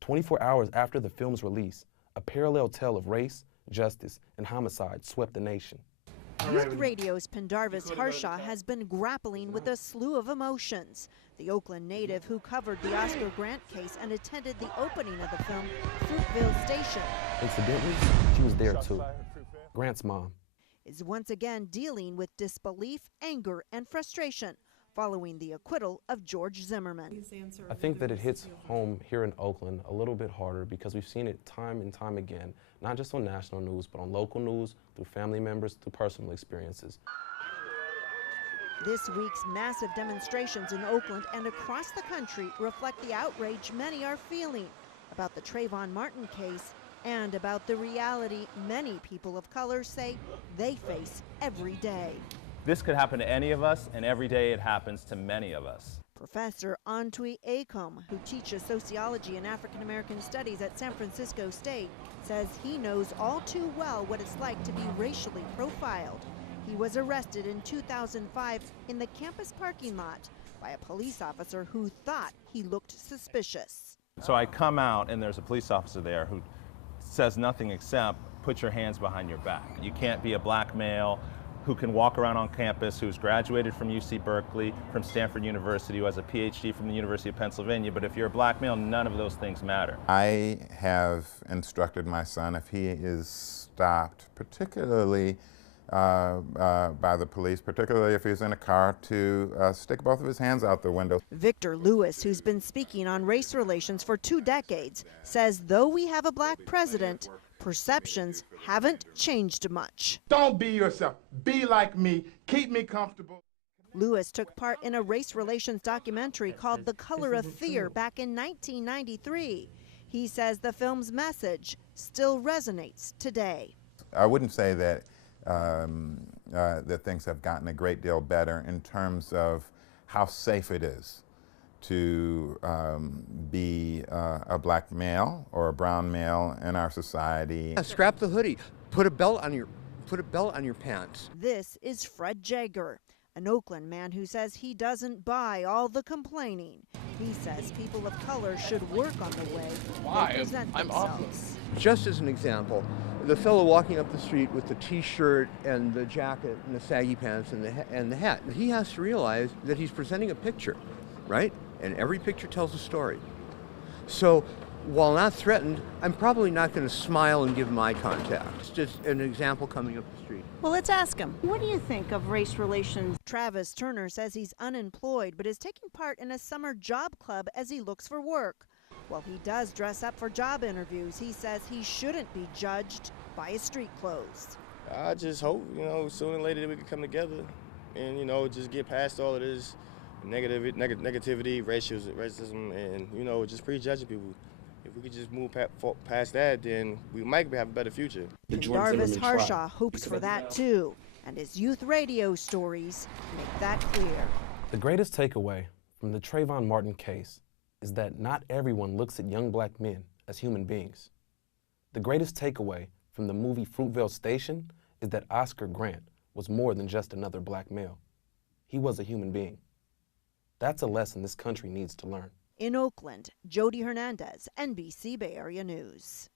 24 hours after the film's release, a parallel tale of race, justice, and homicide swept the nation. Youth Radio's Pendarvis Harshaw has been grappling with a slew of emotions. The Oakland native who covered the Oscar Grant case and attended the opening of the film Fruitvale Station. Incidentally, she was there too. Grant's mom Is once again dealing with disbelief, anger, and frustration following the acquittal of George Zimmerman. I think that it hits home here in Oakland a little bit harder because we've seen it time and time again, not just on national news, but on local news, through family members, through personal experiences. This week's massive demonstrations in Oakland and across the country reflect the outrage many are feeling about the Trayvon Martin case and about the reality many people of color say they face every day. This could happen to any of us, and every day it happens to many of us. Professor Antwi Acomb, who teaches sociology and African American studies at San Francisco State, says he knows all too well what it's like to be racially profiled. He was arrested in 2005 in the campus parking lot by a police officer who thought he looked suspicious. So I come out, and there's a police officer there who says nothing except, put your hands behind your back. You can't be a black male who can walk around on campus, who's graduated from UC Berkeley, from Stanford University, who has a PhD from the University of Pennsylvania, but if you're a black male, none of those things matter. I have instructed my son, if he is stopped, particularly by the police, particularly if he's in a car, to stick both of his hands out the window. Victor Lewis, who's been speaking on race relations for 2 decades, says though we have a black president, perceptions haven't changed much. Don't be yourself. Be like me. Keep me comfortable. Lewis took part in a race relations documentary called The Color of Fear back in 1993. He says the film's message still resonates today. I wouldn't say that that things have gotten a great deal better in terms of how safe it is to be a black male or a brown male in our society. Scrap the hoodie. Put a belt on your pants. This is Fred Jager, an Oakland man who says he doesn't buy all the complaining. He says people of color should work on the way they present themselves. Just as an example, the fellow walking up the street with the t-shirt and the jacket and the saggy pants and the hat, he has to realize that he's presenting a picture, right? And every picture tells a story. So while not threatened, I'm probably not going to smile and give him eye contact. It's just an example coming up the street. Well, let's ask him. What do you think of race relations? Travis Turner says he's unemployed but is taking part in a summer job club as he looks for work. While he does dress up for job interviews, he says he shouldn't be judged by his street clothes. I just hope, sooner or later that we can come together and, just get past all of this negativity, racism, and, just prejudging people. If we could just move past that, then we might have a better future. Pendarvis Harshaw hopes for that too, and his youth radio stories make that clear. The greatest takeaway from the Trayvon Martin case is that not everyone looks at young black men as human beings. The greatest takeaway from the movie Fruitvale Station is that Oscar Grant was more than just another black male. He was a human being. That's a lesson this country needs to learn. In Oakland, Jody Hernandez, NBC Bay Area News.